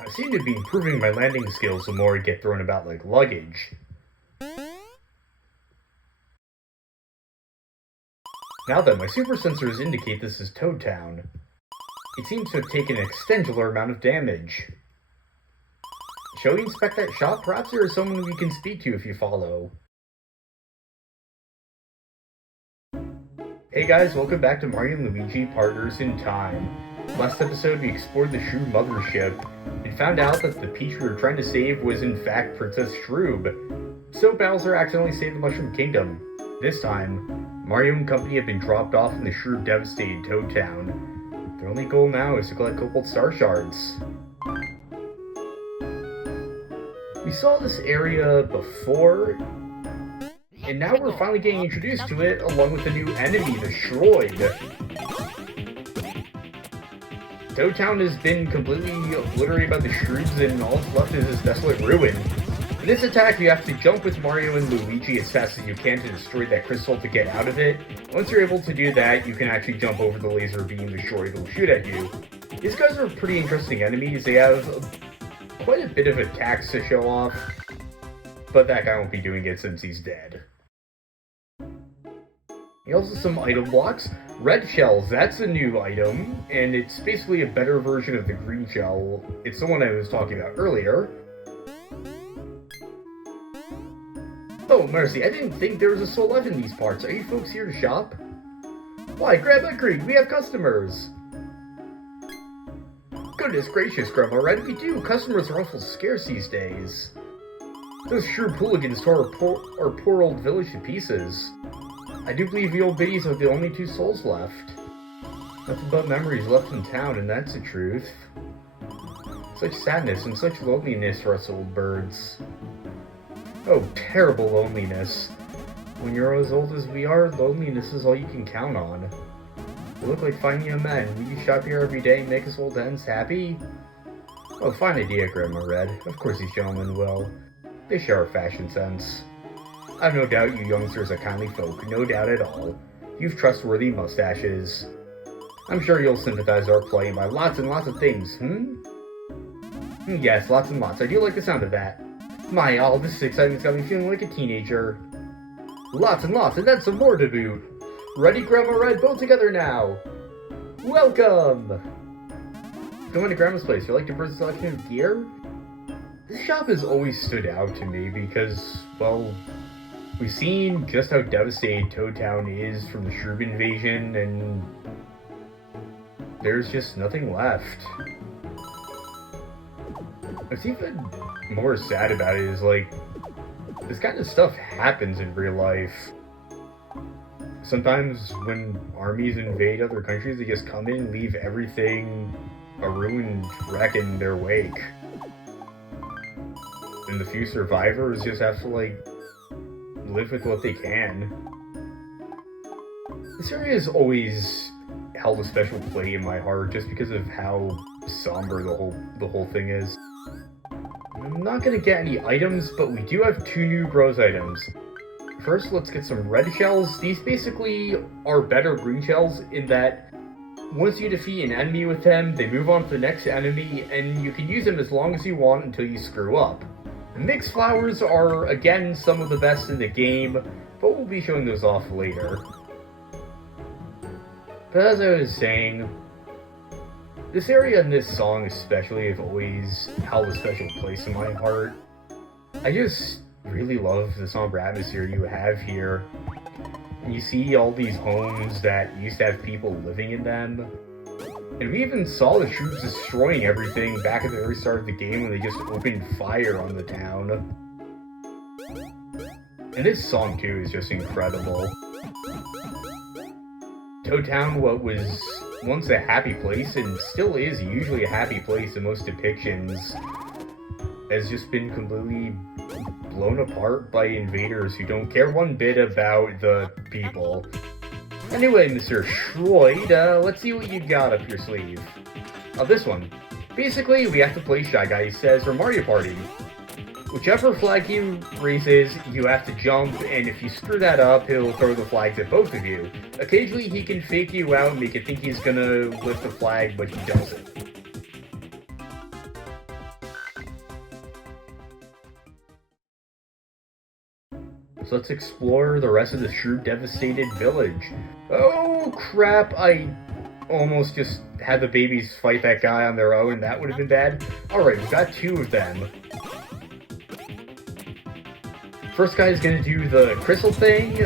I seem to be improving my landing skills the more I get thrown about like luggage. Now then, my super sensors indicate this is Toad Town. It seems to have taken an extengular amount of damage. Shall we inspect that shop? Perhaps there is someone we can speak to if you follow. Hey guys, welcome back to Mario and Luigi Partners in Time. Last episode we explored the Shroom Mothership and found out that the Peach we were trying to save was in fact Princess Shroob. So Bowser accidentally saved the Mushroom Kingdom. This time, Mario and company have been dropped off in the Shroob devastated Toad Town. Their only goal now is to collect Cobalt Star Shards. We saw this area before, and now we're finally getting introduced to it, along with a new enemy, the Shroid. Toad Town has been completely obliterated by the Shroobs, and all that's left is this desolate ruin. In this attack, you have to jump with Mario and Luigi as fast as you can to destroy that crystal to get out of it. Once you're able to do that, you can actually jump over the laser beam the Shroid will shoot at you. These guys are pretty interesting enemies. They have quite a bit of attacks to show off, but that guy won't be doing it since he's dead. Also some item blocks. Red shells, that's a new item, and it's basically a better version of the green shell. It's the one I was talking about earlier. Oh, mercy, I didn't think there was a soul left in these parts. Are you folks here to shop? Why, Grandma Creek, we have customers! Goodness gracious, Grandma Red, we do. Customers are awful scarce these days. Those shrewd hooligans tore our poor old village to pieces. I do believe the old biddies are the only two souls left. Nothing but memories left in town, and that's the truth. Such sadness and such loneliness for us old birds. Oh, terrible loneliness. When you're as old as we are, loneliness is all you can count on. You look like fine young men. Will you shop here every day and make us old hens happy? Oh, fine idea, Grandma Red. Of course these gentlemen will. They share our fashion sense. I've no doubt you youngsters are kindly folk, no doubt at all. You've trustworthy mustaches. I'm sure you'll sympathize our plight and buy lots and lots of things, Yes, lots and lots. I do like the sound of that. My, all this excitement's got me feeling like a teenager. Lots and lots, and then some more to boot. Ready, Grandma Red? Both together now! Welcome! Going to Grandma's place, you like to browse a selection of gear? This shop has always stood out to me because, well, we've seen just how devastated Toad Town is from the Shroob invasion, and there's just nothing left. What's even more sad about it is, like, this kind of stuff happens in real life. Sometimes when armies invade other countries, they just come in and leave everything a ruined wreck in their wake. And the few survivors just have to, like, live with what they can. This area has always held a special place in my heart just because of how somber the whole thing is. I'm not gonna get any items, but we do have two new bros items. First, let's get some red shells. These basically are better green shells in that once you defeat an enemy with them, they move on to the next enemy, and you can use them as long as you want until you screw up. Mixed flowers are, again, some of the best in the game, but we'll be showing those off later. But as I was saying, this area and this song especially have always held a special place in my heart. I just really love the somber atmosphere you have here. And you see all these homes that used to have people living in them. And we even saw the Shroobs destroying everything back at the very start of the game when they just opened fire on the town. And this song too is just incredible. Toad Town, what was once a happy place and still is usually a happy place in most depictions, has just been completely blown apart by invaders who don't care one bit about the people. Anyway, Mr. Shroid, let's see what you got up your sleeve. This one. Basically, we have to play Shy Guy Says or Mario Party. Whichever flag he raises, you have to jump, and if you screw that up, he'll throw the flags at both of you. Occasionally, he can fake you out and make you think he's gonna lift the flag, but he doesn't. So let's explore the rest of the shrew devastated village. Oh crap, I almost just had the babies fight that guy on their own. That would have been bad. Alright, we've got 2 of them. First guy is gonna do the crystal thing.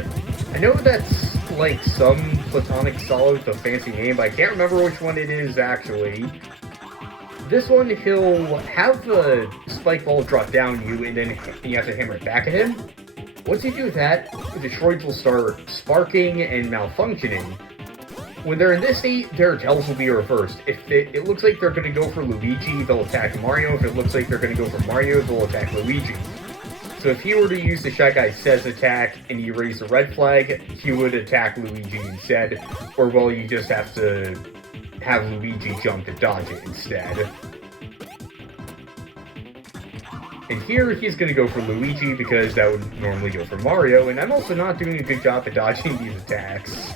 I know that's like some platonic solid with a fancy name, but I can't remember which one it is actually. This one, he'll have the spike ball drop down you, and then you have to hammer it back at him. Once you do that, the shroids will start sparking and malfunctioning. When they're in this state, their tells will be reversed. If it looks like they're going to go for Luigi, they'll attack Mario. If it looks like they're going to go for Mario, they'll attack Luigi. So if he were to use the Shy Guy Says attack and you raise the red flag, he would attack Luigi instead. Or, well, you just have to have Luigi jump to dodge it instead. And here, he's going to go for Luigi because that would normally go for Mario, and I'm also not doing a good job at dodging these attacks.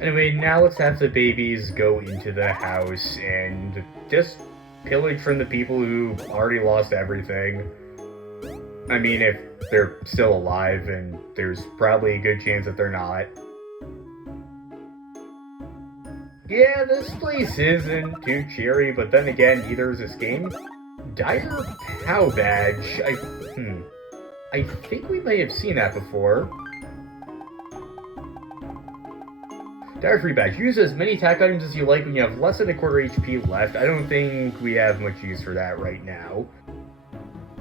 Anyway, now let's have the babies go into the house and just pillage from the people who already lost everything. I mean, if they're still alive, and there's probably a good chance that they're not. Yeah, this place isn't too cheery, but then again, neither is this game. Dire Pow Badge. I think we may have seen that before. Dire Free Badge. Use as many attack items as you like when you have less than a quarter HP left. I don't think we have much use for that right now.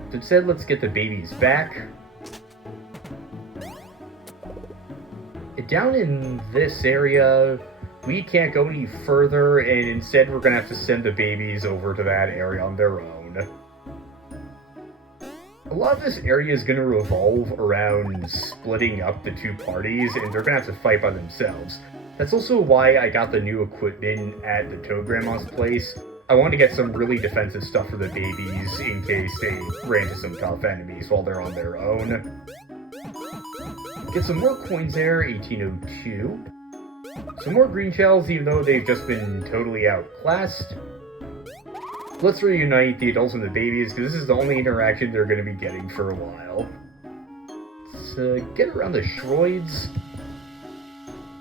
So instead, let's get the babies back. Down in this area, we can't go any further, and instead we're going to have to send the babies over to that area on their own. A lot of this area is going to revolve around splitting up the 2 parties, and they're going to have to fight by themselves. That's also why I got the new equipment at the Toad Grandma's place. I want to get some really defensive stuff for the babies in case they ran into some tough enemies while they're on their own. Get some more coins there, 1802. Some more green shells, even though they've just been totally outclassed. Let's reunite the adults and the babies, because this is the only interaction they're going to be getting for a while. Let's get around the shroids.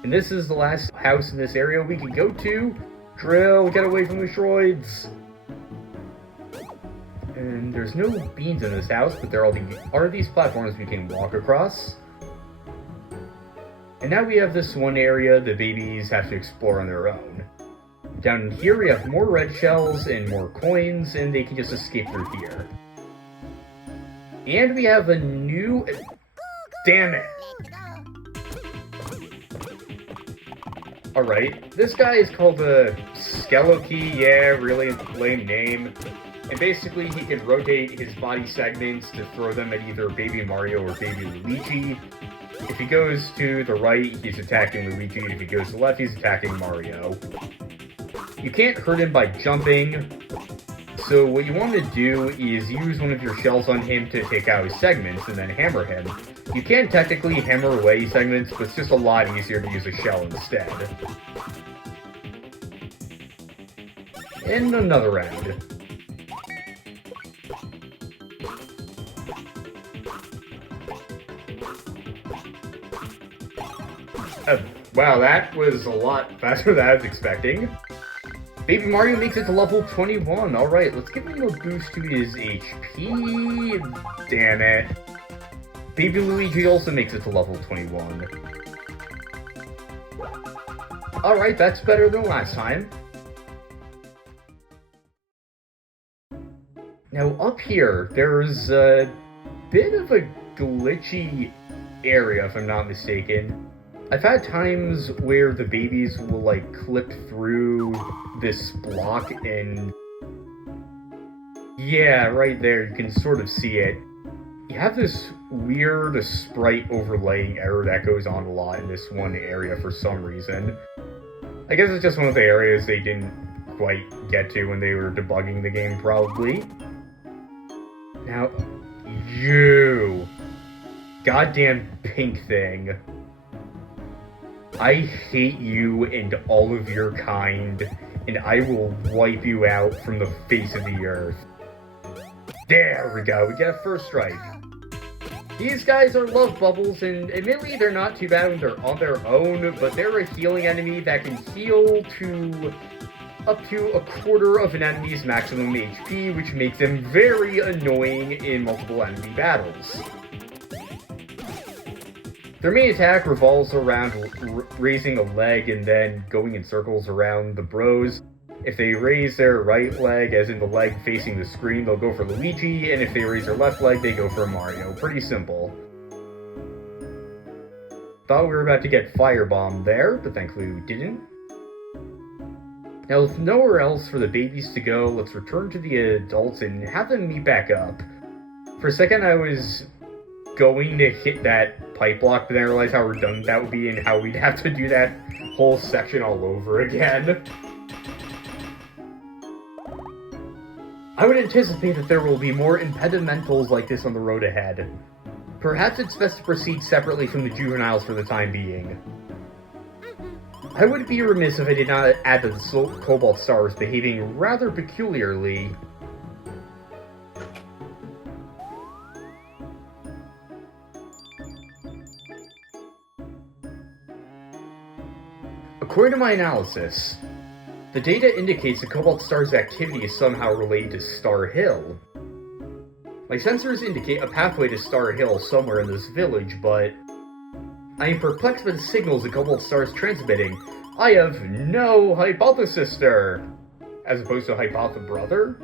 And this is the last house in this area we can go to. Drill, get away from the shroids. And there's no beans in this house, but there are these platforms we can walk across. And now we have this one area the babies have to explore on their own. Down here we have more red shells and more coins, and they can just escape through here. And we have a new... Damn it! Alright, this guy is called a Skeloki, yeah, really lame name. And basically he can rotate his body segments to throw them at either Baby Mario or Baby Luigi. If he goes to the right, he's attacking Luigi, and if he goes to the left, he's attacking Mario. You can't hurt him by jumping, so what you want to do is use one of your shells on him to take out his segments, and then hammer him. You can technically hammer away segments, but it's just a lot easier to use a shell instead. And another round. Wow, that was a lot faster than I was expecting. Baby Mario makes it to level 21. Alright, let's give him a boost to his HP. Damn it. Baby Luigi also makes it to level 21. Alright, that's better than last time. Now, up here, there's a bit of a glitchy area, if I'm not mistaken. I've had times where the babies will, like, clip through this block and... Yeah, right there, you can sort of see it. You have this weird sprite overlaying error that goes on a lot in this one area for some reason. I guess it's just one of the areas they didn't quite get to when they were debugging the game, probably. Now, you... Goddamn pink thing. I hate you and all of your kind, and I will wipe you out from the face of the earth. There we go, we get a first strike. These guys are love bubbles, and admittedly they're not too bad when they're on their own, but they're a healing enemy that can heal to up to a quarter of an enemy's maximum HP, which makes them very annoying in multiple enemy battles. Their main attack revolves around raising a leg and then going in circles around the bros. If they raise their right leg, as in the leg facing the screen, they'll go for Luigi, and if they raise their left leg, they go for Mario. Pretty simple. Thought we were about to get firebombed there, but thankfully we didn't. Now, with nowhere else for the babies to go, let's return to the adults and have them meet back up. For a second, I was going to hit that pipe block, but then I realized how redundant that would be and how we'd have to do that whole section all over again. I would anticipate that there will be more impedimentals like this on the road ahead. Perhaps it's best to proceed separately from the juveniles for the time being. I would be remiss if I did not add that the Cobalt Star is behaving rather peculiarly. According to my analysis, the data indicates the Cobalt Star's activity is somehow related to Star Hill. My sensors indicate a pathway to Star Hill somewhere in this village, but I am perplexed by the signals the Cobalt Star is transmitting. I have no hypothesis there, as opposed to hypothesis brother.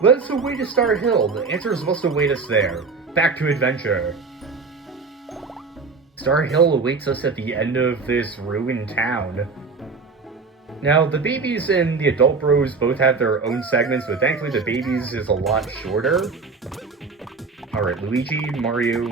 Let's away to Star Hill. The answers must await us there. Back to adventure. Star Hill awaits us at the end of this ruined town. Now, the babies and the adult bros both have their own segments, but thankfully the babies is a lot shorter. Alright, Luigi, Mario.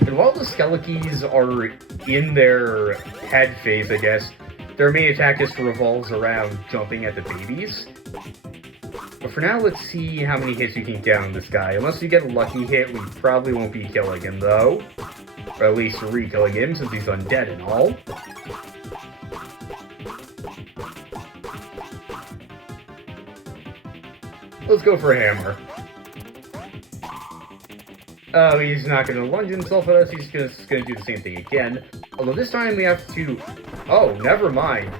And while the Skelikis are in their head phase, I guess, their main attack just revolves around jumping at the babies. But for now, let's see how many hits you can get on this guy. Unless you get a lucky hit, we probably won't be killing him, though. Or at least re-killing him, since he's undead and all. Let's go for a hammer. Oh, he's not going to lunge himself at us, he's just going to do the same thing again. Although this time we have to... Oh, never mind.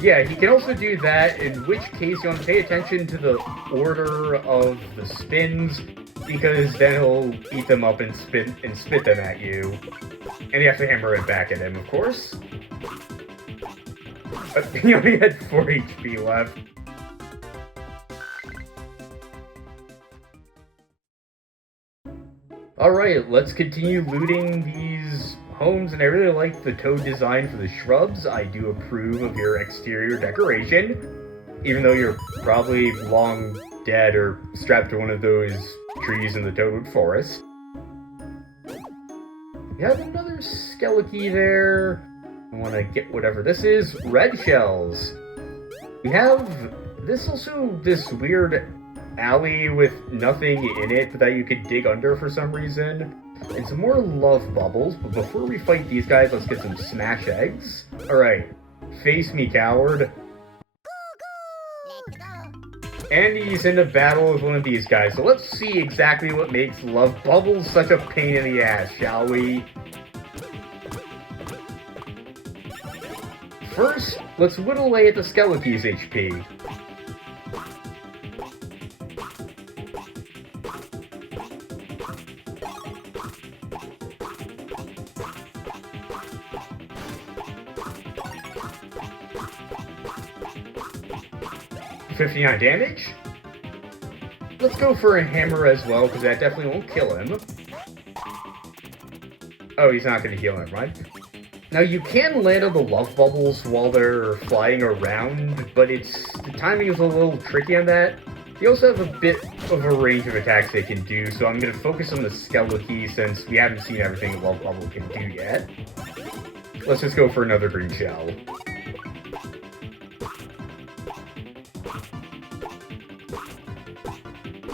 Yeah, he can also do that, in which case you want to pay attention to the order of the spins, because then he'll eat them up and spit them at you. And you have to hammer it back at him, of course. But he only had 4 HP left. Alright, let's continue looting these homes, and I really like the toad design for the shrubs. I do approve of your exterior decoration, even though you're probably long dead or strapped to one of those trees in the Toadwood Forest. We have another Skeliki there. I want to get whatever this is. Red shells. We have this weird alley with nothing in it that you could dig under for some reason. And some more love bubbles, but before we fight these guys, let's get some smash eggs. Alright, face me, coward. And he's in a battle with one of these guys, so let's see exactly what makes love bubbles such a pain in the ass, shall we? First, let's whittle away at the Skeleki's HP. $59 damage. Let's go for a hammer as well, because that definitely won't kill him. Oh, he's not going to heal him, right? Now, you can land on the love bubbles while they're flying around, but the timing is a little tricky on that. They also have a bit of a range of attacks they can do, so I'm going to focus on the Skeliki since we haven't seen everything the love bubble can do yet. Let's just go for another green shell.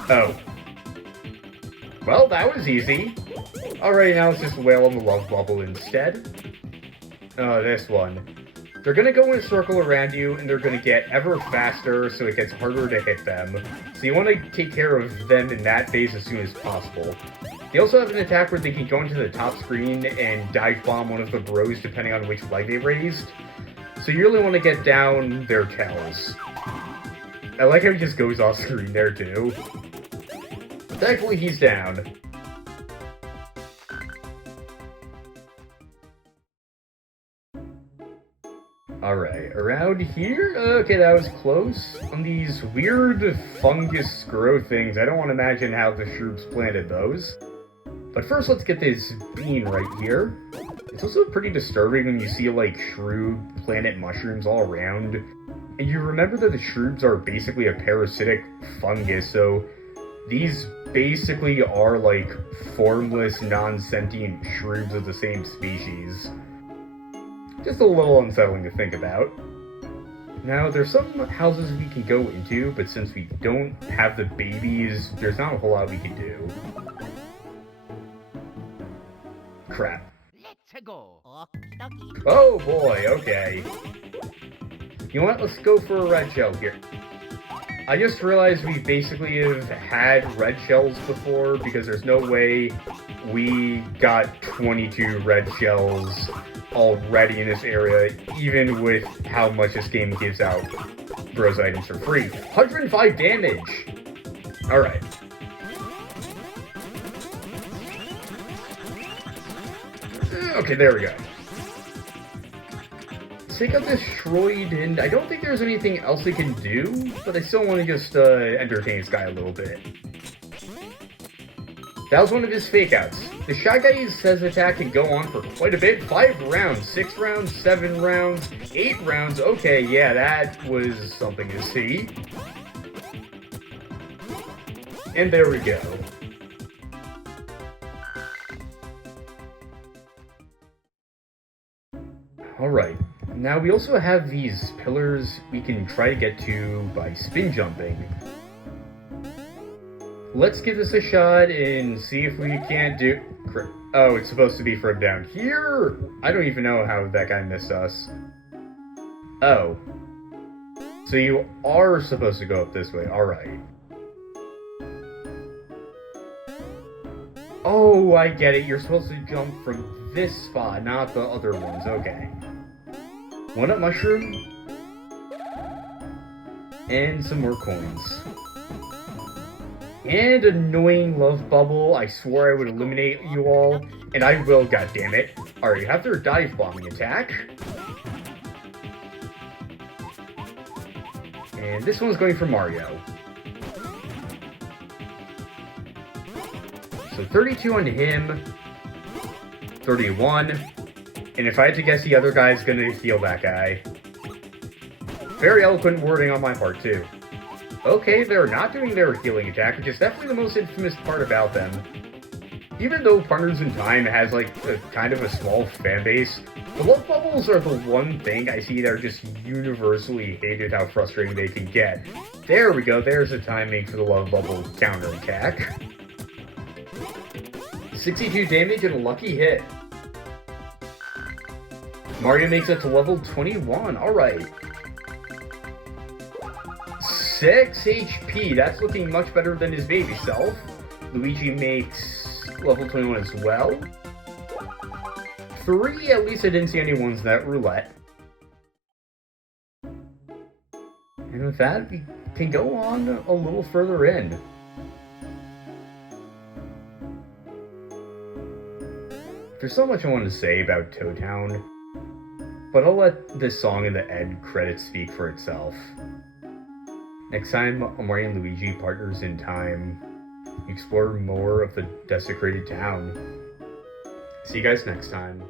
Oh. Well, that was easy. Alright, now let's just wail on the love bubble instead. This one. They're gonna go in a circle around you, and they're gonna get ever faster, so it gets harder to hit them. So you want to take care of them in that phase as soon as possible. They also have an attack where they can go into the top screen and dive bomb one of the bros depending on which leg they raised. So you really want to get down their tails. I like how he just goes off screen there too. Thankfully he's down. Alright, around here? Okay, that was close. On these weird fungus grow things, I don't want to imagine how the shrooms planted those. But first, let's get this bean right here. It's also pretty disturbing when you see, like, shroob planet mushrooms all around. And you remember that the shrooms are basically a parasitic fungus, so these basically are, like, formless, non-sentient shrooms of the same species. Just a little unsettling to think about. Now, there's some houses we can go into, but since we don't have the babies, there's not a whole lot we can do. Crap. Let's go. Oh boy, okay. You know what? Let's go for a red shell here. I just realized we basically have had red shells before, because there's no way we got 22 red shells already in this area, even with how much this game gives out bros items for free. 105 damage! Alright. Okay, there we go. Let's take out this Shroid, and I don't think there's anything else we can do, but I still want to just entertain this guy a little bit. That was one of his fake outs. The Shy Guy's says attack can go on for quite a bit. 5 rounds, 6 rounds, 7 rounds, 8 rounds. Okay, yeah, that was something to see. And there we go. Alright, now we also have these pillars we can try to get to by spin jumping. Let's give this a shot and see if we can't do... Oh, it's supposed to be from down here? I don't even know how that guy missed us. Oh. So you are supposed to go up this way, alright. Oh, I get it, you're supposed to jump from this spot, not the other ones, okay. One up mushroom. And some more coins. And annoying love bubble. I swore I would eliminate you all, and I will, goddammit. Alright, you have their dive bombing attack. And this one's going for Mario. So 32 on him. 31. And if I had to guess, the other guy's gonna heal that guy. Very eloquent wording on my part, too. Okay, they're not doing their healing attack, which is definitely the most infamous part about them. Even though Partners in Time has, like, a kind of a small fan base, the love bubbles are the one thing I see that are just universally hated how frustrating they can get. There we go, there's the timing for the love bubble counterattack. 62 damage and a lucky hit. Mario makes it to level 21, alright. 6 HP, that's looking much better than his baby self. Luigi makes level 21 as well. 3, at least I didn't see any ones in that roulette. And with that, we can go on a little further in. There's so much I want to say about Toad Town, but I'll let this song and the end credits speak for itself. Next time on Mario and Luigi Partners in Time, we explore more of the desecrated town. See you guys next time.